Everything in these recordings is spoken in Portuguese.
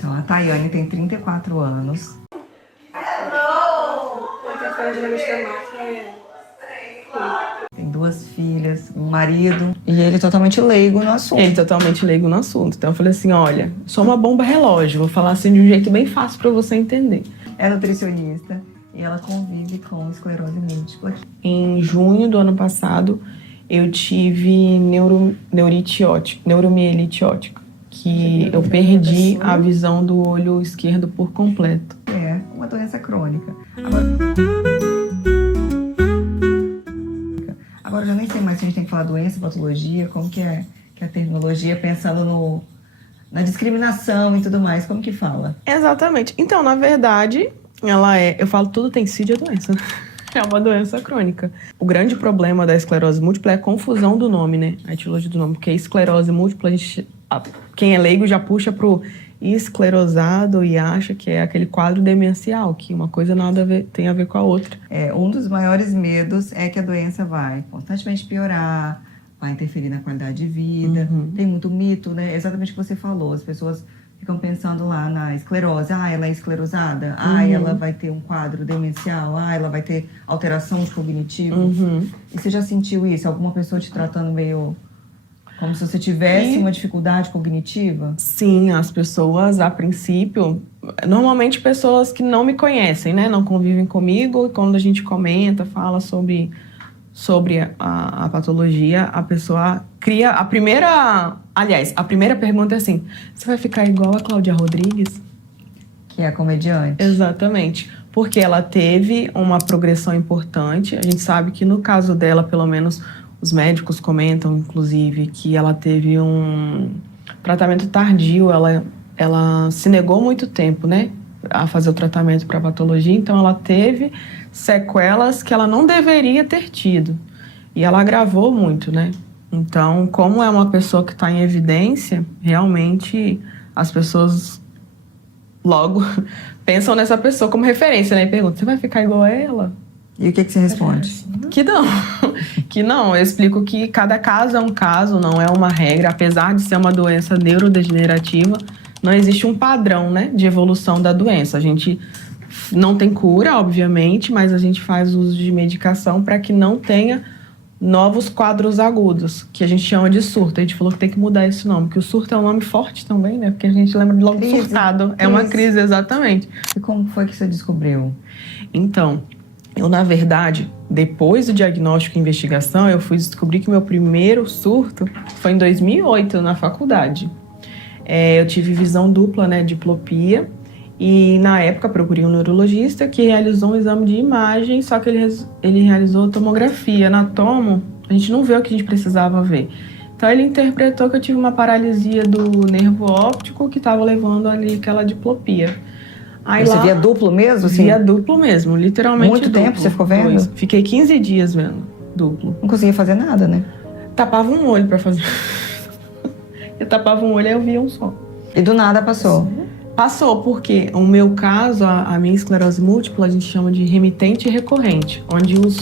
Então, a Tayane tem 34 anos. Tem 2 filhas, um marido. E ele totalmente leigo no assunto. Ele totalmente leigo no assunto. Então eu falei assim, olha, sou uma bomba relógio. Vou falar assim de um jeito bem fácil pra você entender. É nutricionista e ela convive com esclerose múltipla. Em junho do ano passado, eu tive neuromielite óptica, que eu perdi a visão do olho esquerdo por completo. É uma doença crônica. Agora eu já nem sei mais se a gente tem que falar doença, patologia, como que é a terminologia, pensando na discriminação e tudo mais, como que fala? Exatamente. Então, na verdade, eu falo tudo tem CID, é doença. É uma doença crônica. O grande problema da esclerose múltipla é a confusão do nome, né? A etiologia do nome. Porque esclerose múltipla, quem é leigo já puxa pro esclerosado e acha que é aquele quadro demencial, que uma coisa tem a ver com a outra. Um dos maiores medos é que a doença vai constantemente piorar, vai interferir na qualidade de vida. Tem muito mito, né? Exatamente o que você falou. As pessoas ficam pensando lá na esclerose. Ela é esclerosada. Ela vai ter um quadro demencial. Ela vai ter alteração de cognitivo. E você já sentiu isso? Alguma pessoa te tratando meio como se você tivesse uma dificuldade cognitiva? Sim, as pessoas, a princípio, normalmente pessoas que não me conhecem, né? Não convivem comigo. E quando a gente comenta, fala sobre a patologia, a pessoa cria a primeira pergunta é assim: você vai ficar igual a Cláudia Rodrigues? Que é a comediante. Exatamente, porque ela teve uma progressão importante. A gente sabe que no caso dela, pelo menos os médicos comentam, inclusive, que ela teve um tratamento tardio. Ela se negou muito tempo, né, a fazer o tratamento para a patologia, então ela teve sequelas que ela não deveria ter tido. E ela agravou muito, né? Então, como é uma pessoa que está em evidência, realmente as pessoas logo pensam nessa pessoa como referência, né? E perguntam, você vai ficar igual a ela? E o que você responde? Que não. Que não. Eu explico que cada caso é um caso, não é uma regra. Apesar de ser uma doença neurodegenerativa, não existe um padrão, né, de evolução da doença. A gente não tem cura, obviamente, mas a gente faz uso de medicação para que não tenha novos quadros agudos, que a gente chama de surto. A gente falou que tem que mudar esse nome, porque o surto é um nome forte também, né? Porque a gente lembra logo do surtado. É uma crise, exatamente. E como foi que você descobriu? Então, eu, na verdade, depois do diagnóstico e investigação, eu fui descobrir que meu primeiro surto foi em 2008, na faculdade. Eu tive visão dupla, né, diplopia, e na época procurei um neurologista que realizou um exame de imagem, só que ele realizou tomografia. Na tomo, a gente não vê o que a gente precisava ver. Então ele interpretou que eu tive uma paralisia do nervo óptico que estava levando ali aquela diplopia. Aí você via duplo mesmo? Assim? Via duplo mesmo, literalmente. Muito duplo. tempo você ficou vendo? Fiquei 15 dias vendo duplo. Não conseguia fazer nada, né? Tapava um olho pra fazer. Eu tapava um olho e eu via um só. E do nada passou? Passou, porque o meu caso, a minha esclerose múltipla, a gente chama de remitente e recorrente, onde os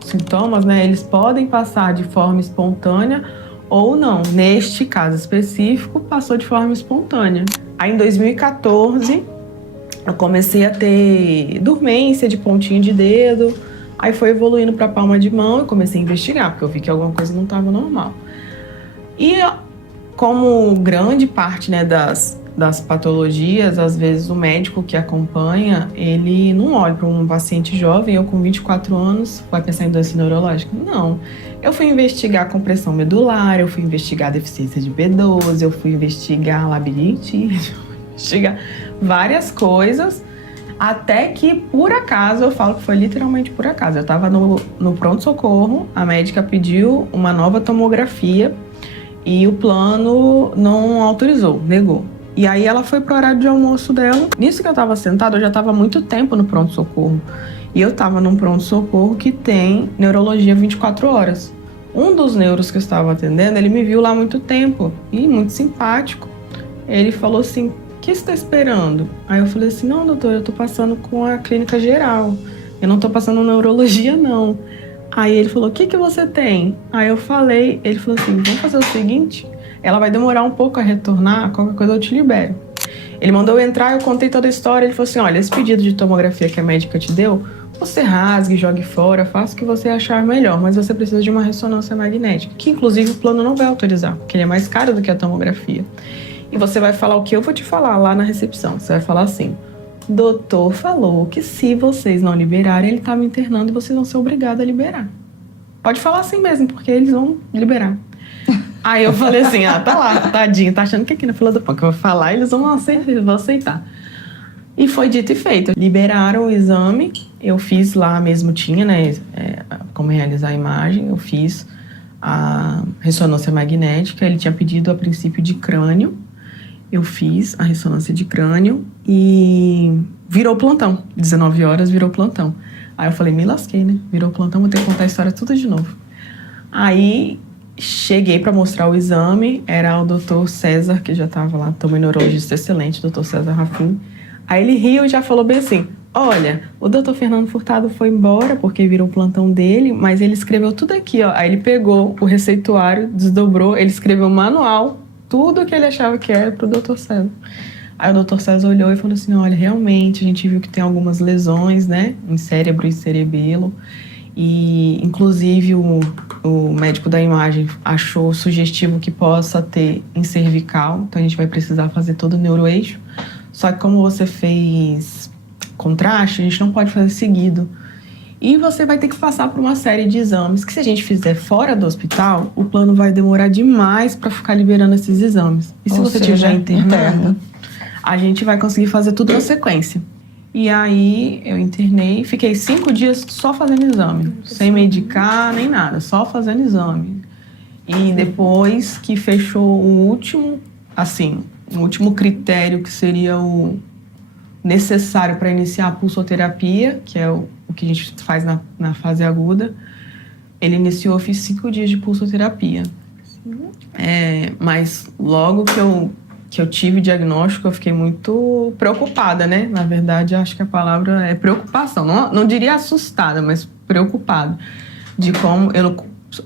sintomas, né, eles podem passar de forma espontânea ou não. Neste caso específico, passou de forma espontânea. Aí em 2014, eu comecei a ter dormência de pontinho de dedo, aí foi evoluindo para palma de mão e comecei a investigar, porque eu vi que alguma coisa não estava normal. E como grande parte, né, das patologias, às vezes o médico que acompanha, ele não olha para um paciente jovem, eu com 24 anos, vai pensar em doença neurológica? Não. Eu fui investigar compressão medular, eu fui investigar deficiência de B12, eu fui investigar labirintite, investigar várias coisas, até que, por acaso, eu falo que foi literalmente por acaso. Eu estava no pronto-socorro, a médica pediu uma nova tomografia e o plano não autorizou, negou. E aí ela foi pro horário de almoço dela. Nisso que eu estava sentada, eu já estava há muito tempo no pronto-socorro. E eu estava num pronto-socorro que tem neurologia 24 horas. Um dos neuros que eu estava atendendo, ele me viu lá há muito tempo e muito simpático. Ele falou assim, o que você está esperando? Aí eu falei assim, não, doutor, eu tô passando com a clínica geral. Eu não tô passando neurologia, não. Aí ele falou, o que você tem? Aí eu falei, ele falou assim, vamos fazer o seguinte, ela vai demorar um pouco a retornar, qualquer coisa eu te libero. Ele mandou eu entrar, eu contei toda a história, ele falou assim, olha, esse pedido de tomografia que a médica te deu, você rasgue, jogue fora, faça o que você achar melhor, mas você precisa de uma ressonância magnética, que inclusive o plano não vai autorizar, porque ele é mais caro do que a tomografia. E você vai falar o que eu vou te falar lá na recepção. Você vai falar assim, doutor falou que se vocês não liberarem, ele tá me internando e vocês vão ser obrigados a liberar. Pode falar assim mesmo, porque eles vão liberar. Aí eu falei assim, tá lá, tadinho, tá achando que aqui na fila do pão que eu vou falar, eles vão aceitar. E foi dito e feito. Liberaram o exame, eu fiz lá mesmo, tinha, né, como realizar a imagem, eu fiz a ressonância magnética, ele tinha pedido a princípio de crânio, eu fiz a ressonância de crânio e virou plantão, 19 horas virou plantão. Aí eu falei, me lasquei, né, virou plantão, vou ter que contar a história tudo de novo. Aí cheguei para mostrar o exame, era o doutor César, que já estava lá, também neurologista excelente, doutor César Rafim. Aí ele riu e já falou bem assim, olha, o doutor Fernando Furtado foi embora porque virou o plantão dele, mas ele escreveu tudo aqui, ó. Aí ele pegou o receituário, desdobrou, ele escreveu o manual, tudo que ele achava que era pro doutor César. Aí o doutor César olhou e falou assim, olha, realmente a gente viu que tem algumas lesões, né, em cérebro e cerebelo. E, inclusive, o médico da imagem achou sugestivo que possa ter em cervical, então a gente vai precisar fazer todo o neuroeixo. Só que como você fez contraste, a gente não pode fazer seguido. E você vai ter que passar por uma série de exames, que se a gente fizer fora do hospital, o plano vai demorar demais para ficar liberando esses exames. E se você tiver internado, a gente vai conseguir fazer tudo na sequência. E aí eu internei, fiquei 5 dias só fazendo exame, sem medicar nem nada, só fazendo exame. E depois que fechou o último, assim, o último critério que seria o necessário para iniciar a pulsoterapia, que é o que a gente faz na fase aguda, ele iniciou, eu fiz 5 dias de pulsoterapia. Mas logo que eu tive diagnóstico, eu fiquei muito preocupada, né? Na verdade, acho que a palavra é preocupação. Não diria assustada, mas preocupada. De como,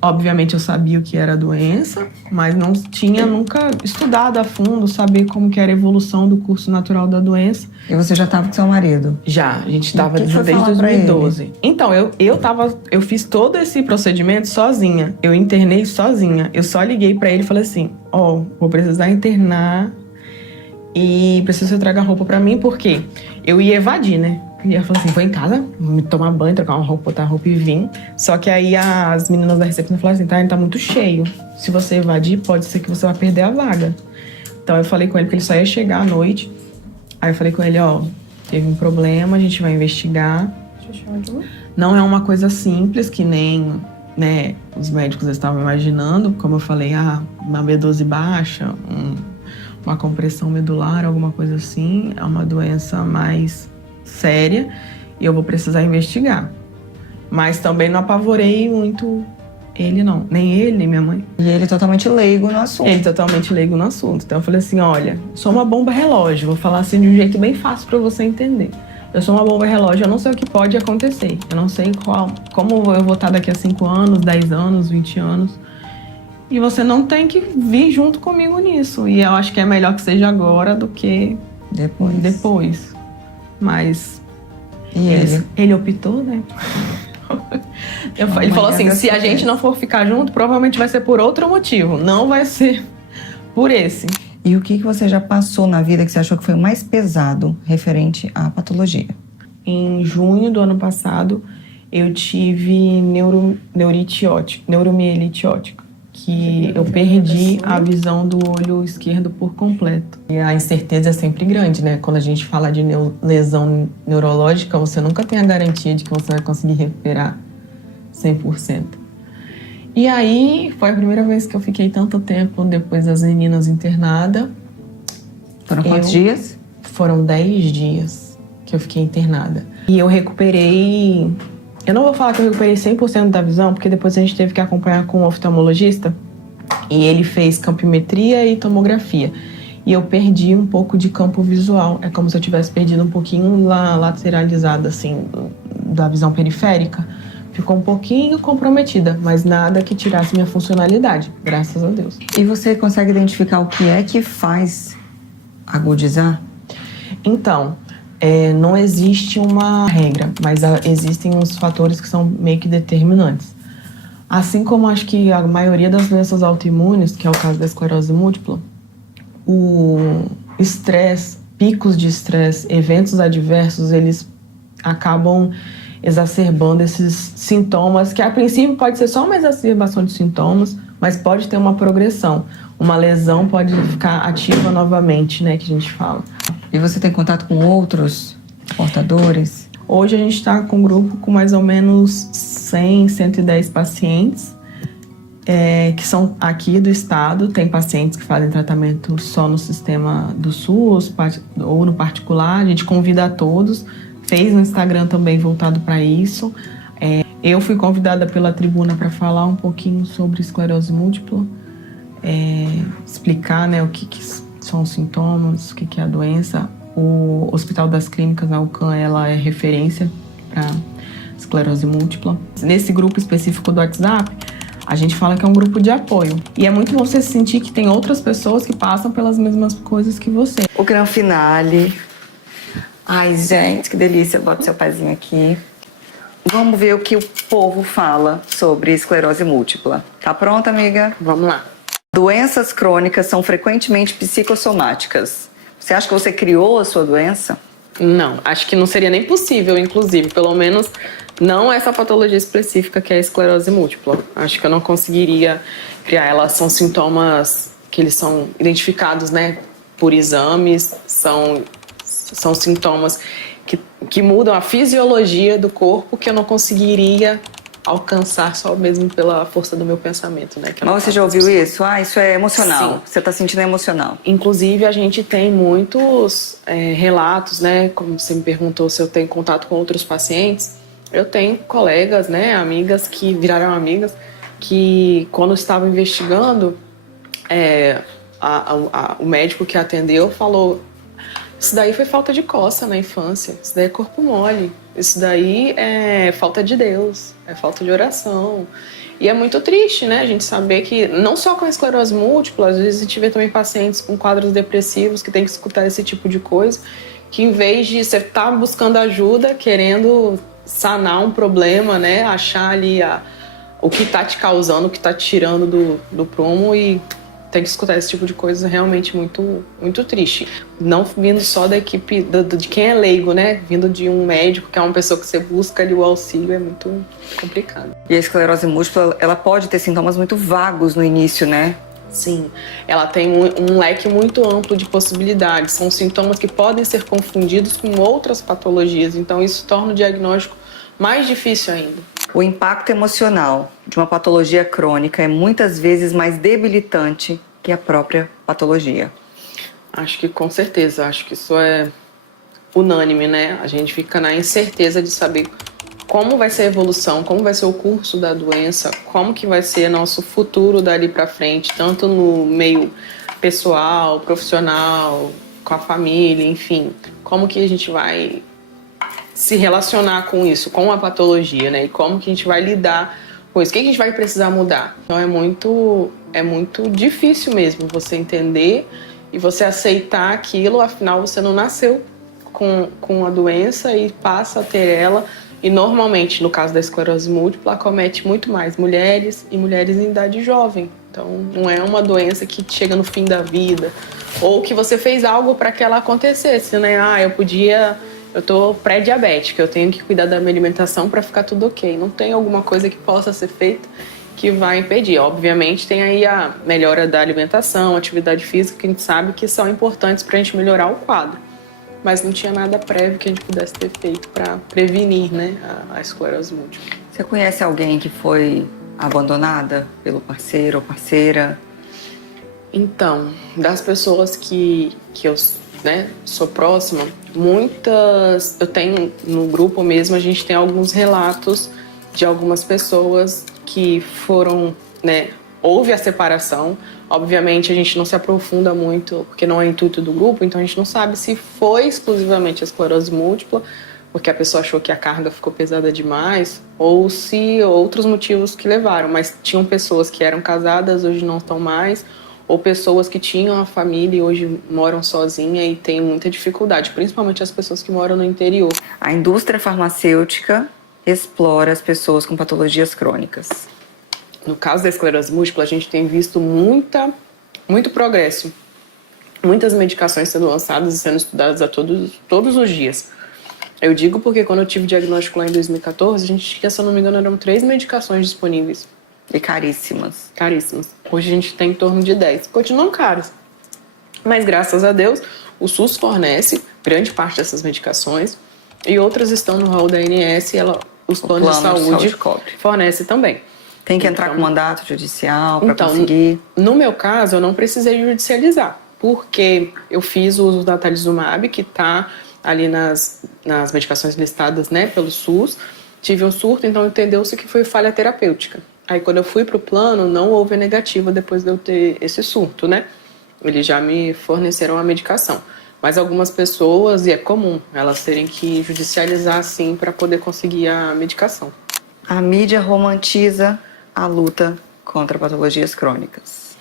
obviamente eu sabia o que era a doença, mas não tinha nunca estudado a fundo, saber como que era a evolução do curso natural da doença. E você já estava com seu marido? Já, a gente estava desde 2012. Então, eu fiz todo esse procedimento sozinha. Eu internei sozinha. Eu só liguei para ele e falei assim, vou precisar internar e preciso que você traga roupa para mim, porque eu ia evadir, né? Eu ia falar assim, vou em casa, me tomar banho, trocar uma roupa, botar a roupa e vim. Só que aí as meninas da recepção falaram assim, ele tá muito cheio. Se você evadir, pode ser que você vai perder a vaga. Então eu falei com ele que ele só ia chegar à noite. Aí eu falei com ele, teve um problema, a gente vai investigar. Não é uma coisa simples, que nem, né, os médicos estavam imaginando. Como eu falei, uma B12 baixa, uma compressão medular, alguma coisa assim. É uma doença mais séria e eu vou precisar investigar. Mas também não apavorei muito ele, não. Nem ele, nem minha mãe. E ele totalmente leigo no assunto. Ele totalmente leigo no assunto. Então eu falei assim, olha, sou uma bomba relógio. Vou falar assim de um jeito bem fácil para você entender. Eu sou uma bomba relógio, eu não sei o que pode acontecer. Eu não sei como eu vou estar daqui a 5 anos, 10 anos, 20 anos. E você não tem que vir junto comigo nisso. E eu acho que é melhor que seja agora do que depois. Mas ele optou, né? Ele falou assim, se a gente não for ficar junto, provavelmente vai ser por outro motivo. Não vai ser por esse. E o que você já passou na vida que você achou que foi o mais pesado referente à patologia? Em junho do ano passado, eu tive neuromielite óptica, que eu perdi a visão do olho esquerdo por completo. E a incerteza é sempre grande, né? Quando a gente fala de lesão neurológica, você nunca tem a garantia de que você vai conseguir recuperar 100%. E aí, foi a primeira vez que eu fiquei tanto tempo depois das meninas internadas. Foram quantos dias? Foram 10 dias que eu fiquei internada. E eu recuperei... Eu não vou falar que eu recuperei 100% da visão, porque depois a gente teve que acompanhar com um oftalmologista e ele fez campimetria e tomografia. E eu perdi um pouco de campo visual. É como se eu tivesse perdido um pouquinho lateralizada, assim, da visão periférica. Ficou um pouquinho comprometida, mas nada que tirasse minha funcionalidade, graças a Deus. E você consegue identificar o que é que faz agudizar? Então, não existe uma regra, mas existem uns fatores que são meio que determinantes. Assim como acho que a maioria das doenças autoimunes, que é o caso da esclerose múltipla, o estresse, picos de estresse, eventos adversos, eles acabam exacerbando esses sintomas, que a princípio pode ser só uma exacerbação de sintomas, mas pode ter uma progressão. Uma lesão pode ficar ativa novamente, né, que a gente fala. E você tem contato com outros portadores? Hoje a gente está com um grupo com mais ou menos 100, 110 pacientes, que são aqui do estado. Tem pacientes que fazem tratamento só no sistema do SUS ou no particular. A gente convida a todos. Fez um Instagram também voltado para isso. Eu fui convidada pela Tribuna para falar um pouquinho sobre esclerose múltipla, explicar, né, o que são os sintomas, o que é a doença. O Hospital das Clínicas, a UCAM, ela é referência para esclerose múltipla. Nesse grupo específico do WhatsApp, a gente fala que é um grupo de apoio. E é muito bom você sentir que tem outras pessoas que passam pelas mesmas coisas que você. O gran finale. Ai, gente, que delícia. Bota seu pezinho aqui. Vamos ver o que o povo fala sobre esclerose múltipla. Tá pronta, amiga? Vamos lá. Doenças crônicas são frequentemente psicossomáticas. Você acha que você criou a sua doença? Não, acho que não seria nem possível, inclusive, pelo menos não essa patologia específica que é a esclerose múltipla. Acho que eu não conseguiria criar ela. São sintomas que eles são identificados, né, por exames, são sintomas que mudam a fisiologia do corpo, que eu não conseguiria alcançar só mesmo pela força do meu pensamento, né? Mas você já ouviu isso? Ah, isso é emocional. Sim. Você está sentindo emocional. Inclusive, a gente tem muitos relatos, né? Como você me perguntou se eu tenho contato com outros pacientes, eu tenho colegas, né? Amigas que viraram amigas, que quando estavam investigando, o médico que atendeu falou: isso daí foi falta de coça na infância, isso daí é corpo mole, isso daí é falta de Deus, é falta de oração. E é muito triste, né, a gente saber que, não só com a esclerose múltipla, às vezes a gente vê também pacientes com quadros depressivos que tem que escutar esse tipo de coisa, que em vez de você estar buscando ajuda, querendo sanar um problema, né, achar ali o que está te causando, o que está te tirando do prumo, e tem que escutar esse tipo de coisa realmente muito, muito triste. Não vindo só da equipe, de quem é leigo, né? Vindo de um médico, que é uma pessoa que você busca ali o auxílio, é muito complicado. E a esclerose múltipla, ela pode ter sintomas muito vagos no início, né? Sim, ela tem um leque muito amplo de possibilidades. São sintomas que podem ser confundidos com outras patologias, então isso torna o diagnóstico mais difícil ainda. O impacto emocional de uma patologia crônica é muitas vezes mais debilitante que a própria patologia. Acho que com certeza, acho que isso é unânime, né? A gente fica na incerteza de saber como vai ser a evolução, como vai ser o curso da doença, como que vai ser nosso futuro dali para frente, tanto no meio pessoal, profissional, com a família, enfim. Como que a gente vai se relacionar com isso, com a patologia, né? E como que a gente vai lidar com isso, o que a gente vai precisar mudar. Então é muito difícil mesmo você entender e você aceitar aquilo, afinal você não nasceu com a doença e passa a ter ela. E normalmente, no caso da esclerose múltipla, acomete muito mais mulheres e mulheres em idade jovem. Então não é uma doença que chega no fim da vida, ou que você fez algo para que ela acontecesse, né? Eu tô pré-diabética, eu tenho que cuidar da minha alimentação para ficar tudo ok. Não tem alguma coisa que possa ser feita que vai impedir. Obviamente tem aí a melhora da alimentação, atividade física, que a gente sabe que são importantes para a gente melhorar o quadro. Mas não tinha nada prévio que a gente pudesse ter feito para prevenir, né, a esclerose múltipla. Você conhece alguém que foi abandonada pelo parceiro ou parceira? Então, das pessoas que eu, né, sou próxima, muitas, eu tenho no grupo mesmo, a gente tem alguns relatos de algumas pessoas que foram, né, houve a separação. Obviamente a gente não se aprofunda muito, porque não é intuito do grupo, então a gente não sabe se foi exclusivamente a esclerose múltipla, porque a pessoa achou que a carga ficou pesada demais, ou se outros motivos que levaram, mas tinham pessoas que eram casadas, hoje não estão mais, ou pessoas que tinham a família e hoje moram sozinha e têm muita dificuldade, principalmente as pessoas que moram no interior. A indústria farmacêutica explora as pessoas com patologias crônicas. No caso da esclerose múltipla, a gente tem visto muito progresso. Muitas medicações sendo lançadas e sendo estudadas a todos os dias. Eu digo porque quando eu tive o diagnóstico lá em 2014, a gente tinha, se eu não me engano, eram 3 medicações disponíveis. E caríssimas. Caríssimas. Hoje a gente tem em torno de 10. Continuam caras. Mas graças a Deus, o SUS fornece grande parte dessas medicações e outras estão no rol da ANS e os planos de saúde fornecem também. Tem que entrar com mandato judicial para conseguir? No meu caso, eu não precisei judicializar, porque eu fiz o uso da Talizumab, que está ali nas medicações listadas, né, pelo SUS. Tive um surto, então entendeu-se que foi falha terapêutica. Aí quando eu fui para o plano, não houve negativa depois de eu ter esse surto, né? Eles já me forneceram a medicação. Mas algumas pessoas, e é comum, elas terem que judicializar, sim, para poder conseguir a medicação. A mídia romantiza a luta contra patologias crônicas.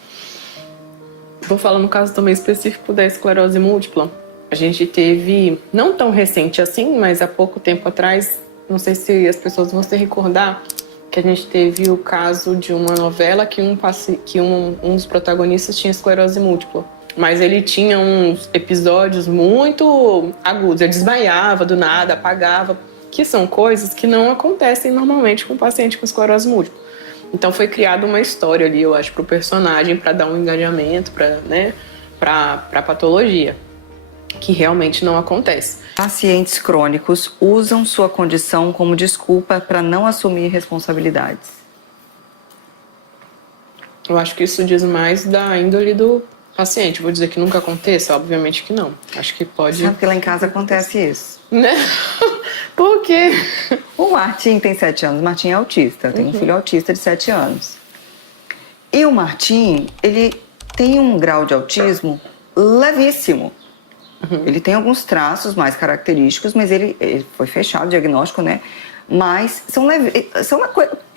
Vou falar no caso também específico da esclerose múltipla. A gente teve, não tão recente assim, mas há pouco tempo atrás, não sei se as pessoas vão se recordar, que a gente teve o caso de uma novela que um dos protagonistas tinha esclerose múltipla. Mas ele tinha uns episódios muito agudos, ele desmaiava do nada, apagava, que são coisas que não acontecem normalmente com o paciente com esclerose múltipla. Então foi criada uma história ali, eu acho, para o personagem, para dar um engajamento, para a patologia, que realmente não acontece. Pacientes crônicos usam sua condição como desculpa para não assumir responsabilidades. Eu acho que isso diz mais da índole do paciente. Vou dizer que nunca aconteça? Obviamente que não. Acho que pode... Sabe que lá em casa acontece isso. Né? Por quê? O Martim tem 7 anos. O Martim é autista. Eu tenho um filho autista de 7 anos. E o Martim, ele tem um grau de autismo levíssimo. Ele tem alguns traços mais característicos, mas ele foi fechado o diagnóstico, né? Mas são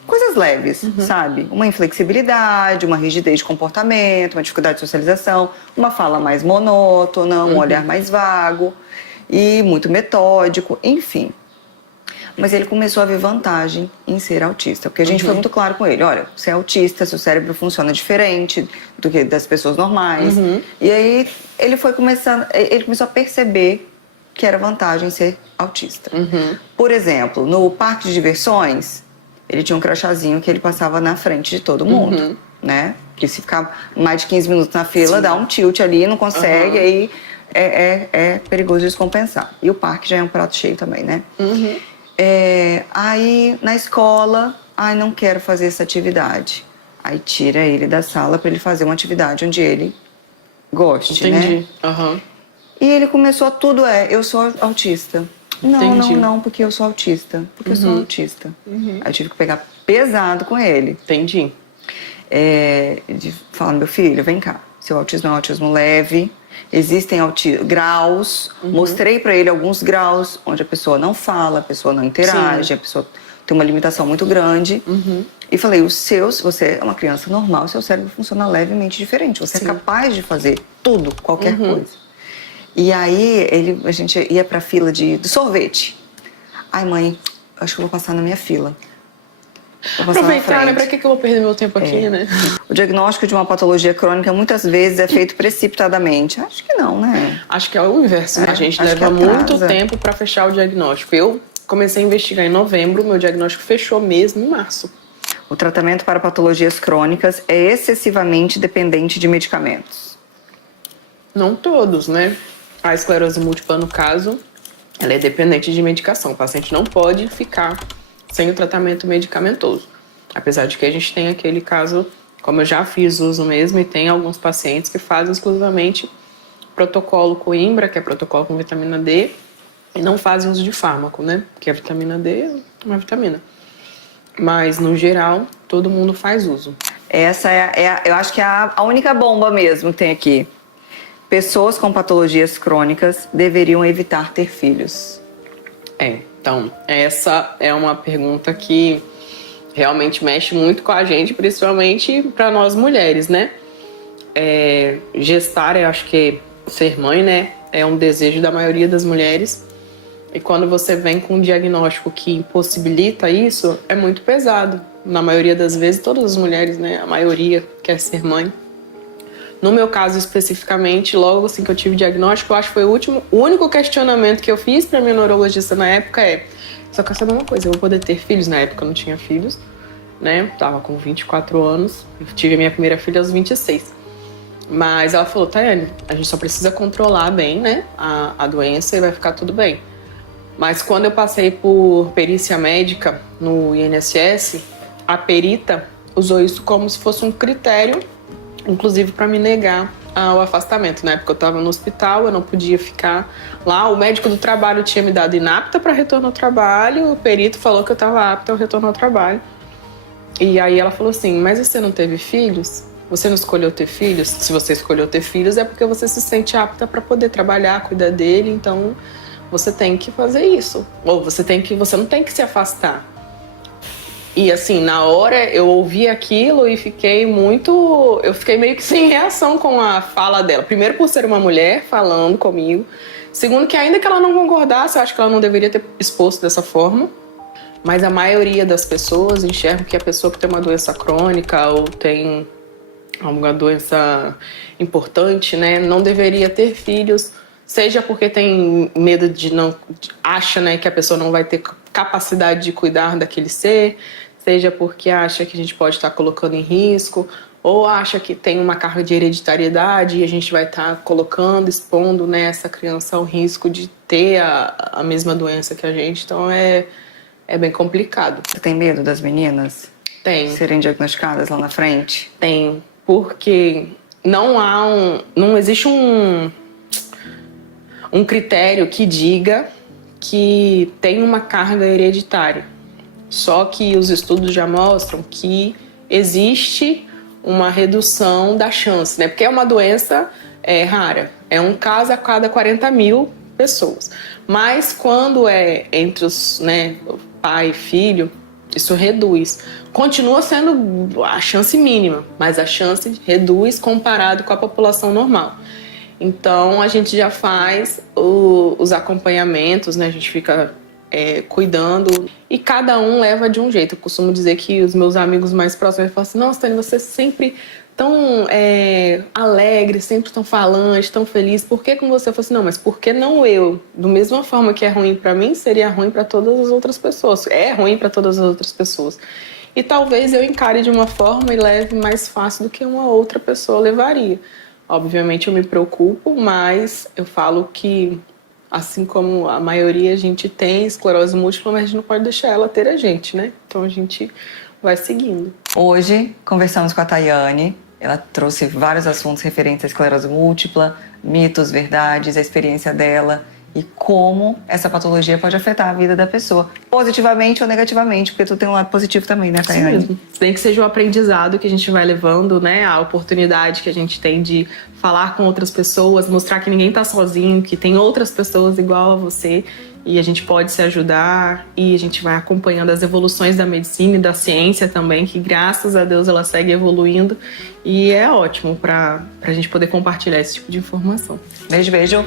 coisas leves, sabe? Uma inflexibilidade, uma rigidez de comportamento, uma dificuldade de socialização, uma fala mais monótona, um olhar mais vago e muito metódico, enfim. Mas ele começou a ver vantagem em ser autista, porque a gente foi muito claro com ele. Olha, você é autista, seu cérebro funciona diferente do que das pessoas normais. E aí ele começou a perceber que era vantagem ser autista. Por exemplo, no parque de diversões, ele tinha um crachazinho que ele passava na frente de todo mundo, né? Porque se ficar mais de 15 minutos na fila, dá um tilt ali, não consegue, aí é perigoso descompensar. E o parque já é um prato cheio também, né? Aí na escola, não quero fazer essa atividade. Aí tira ele da sala para ele fazer uma atividade onde ele goste, Entendi. né? E ele começou a eu sou autista. Não, porque eu sou autista. Porque eu sou autista. Aí eu tive que pegar pesado com ele. Entendi. De falar, meu filho, vem cá. Seu autismo é um autismo leve. Existem graus. Mostrei para ele alguns graus onde a pessoa não fala, a pessoa não interage, a pessoa tem uma limitação muito grande. E falei, você é uma criança normal, seu cérebro funciona levemente diferente. Você é capaz de fazer tudo, qualquer coisa. E aí a gente ia pra fila de sorvete. Ai, mãe, acho que eu vou passar na minha fila. Aproveitar, né? Pra que eu vou perder meu tempo aqui, né? O diagnóstico de uma patologia crônica muitas vezes é feito precipitadamente. Acho que não, né? Acho que é o inverso. A gente leva muito tempo para fechar o diagnóstico. Eu comecei a investigar em novembro, meu diagnóstico fechou mesmo em março. O tratamento para patologias crônicas é excessivamente dependente de medicamentos. Não todos, né? A esclerose múltipla, no caso, ela é dependente de medicação. O paciente não pode ficar sem o tratamento medicamentoso. Apesar de que a gente tem aquele caso, como eu já fiz uso mesmo, e tem alguns pacientes que fazem exclusivamente protocolo Coimbra, que é protocolo com vitamina D, e não fazem uso de fármaco, né? Porque a vitamina D é uma vitamina. Mas, no geral, todo mundo faz uso. Essa eu acho que é a única bomba mesmo que tem aqui. Pessoas com patologias crônicas deveriam evitar ter filhos. Então, essa é uma pergunta que realmente mexe muito com a gente, principalmente para nós mulheres, né? gestar, eu acho que ser mãe, né, é um desejo da maioria das mulheres. E quando você vem com um diagnóstico que impossibilita isso, é muito pesado. Na maioria das vezes, todas as mulheres, né, a maioria quer ser mãe. No meu caso especificamente, logo assim que eu tive diagnóstico, eu acho que foi o único questionamento que eu fiz para minha neurologista na época só quer saber uma coisa, eu vou poder ter filhos? Na época eu não tinha filhos, né? Tava com 24 anos, eu tive a minha primeira filha aos 26. Mas ela falou, Tayane, a gente só precisa controlar bem, né, a doença e vai ficar tudo bem. Mas quando eu passei por perícia médica no INSS, a perita usou isso como se fosse um critério, inclusive para me negar o afastamento, né? Porque eu estava no hospital, eu não podia ficar lá. O médico do trabalho tinha me dado inapta para retorno ao trabalho, o perito falou que eu estava apta ao retorno ao trabalho. E aí ela falou assim, mas você não teve filhos? Você não escolheu ter filhos? Se você escolheu ter filhos é porque você se sente apta para poder trabalhar, cuidar dele, então você tem que fazer isso. Ou você não tem que se afastar. E assim, na hora eu ouvi aquilo e eu fiquei meio que sem reação com a fala dela. Primeiro por ser uma mulher falando comigo. Segundo que ainda que ela não concordasse, eu acho que ela não deveria ter exposto dessa forma. Mas a maioria das pessoas enxerga que a pessoa que tem uma doença crônica ou tem uma doença importante, né, não deveria ter filhos, seja porque tem medo acha, né, que a pessoa não vai ter capacidade de cuidar daquele ser, seja porque acha que a gente pode estar colocando em risco, ou acha que tem uma carga de hereditariedade e a gente vai estar expondo, né, essa criança ao risco de ter a mesma doença que a gente. Então é bem complicado. Você tem medo das meninas? Tenho. Serem diagnosticadas lá na frente? Tenho, porque não existe um critério que diga que tem uma carga hereditária. Só que os estudos já mostram que existe uma redução da chance, né? Porque é uma doença rara. É um caso a cada 40 mil pessoas. Mas quando é entre os, né, pai e filho, isso reduz. Continua sendo a chance mínima, mas a chance reduz comparado com a população normal. Então a gente já faz os acompanhamentos, né? A gente fica cuidando e cada um leva de um jeito. Eu costumo dizer que os meus amigos mais próximos falam assim, nossa, Tânia, você é sempre tão alegre, sempre tão falante, tão feliz. Por que com você? Eu falo assim, não, mas por que não eu? Da mesma forma que é ruim para mim, seria ruim para todas as outras pessoas. É ruim para todas as outras pessoas. E talvez eu encare de uma forma e leve mais fácil do que uma outra pessoa levaria. Obviamente eu me preocupo, mas eu falo que, assim como a maioria, a gente tem esclerose múltipla, mas a gente não pode deixar ela ter a gente, né? Então a gente vai seguindo. Hoje, conversamos com a Tayane. Ela trouxe vários assuntos referentes à esclerose múltipla, mitos, verdades, a experiência dela e como essa patologia pode afetar a vida da pessoa, positivamente ou negativamente, porque tu tem um lado positivo também, né, Tayane? Sim mesmo. Nem que seja o aprendizado que a gente vai levando, né, a oportunidade que a gente tem de falar com outras pessoas, mostrar que ninguém tá sozinho, que tem outras pessoas igual a você e a gente pode se ajudar e a gente vai acompanhando as evoluções da medicina e da ciência também, que graças a Deus ela segue evoluindo e é ótimo pra gente poder compartilhar esse tipo de informação. Beijo, beijo.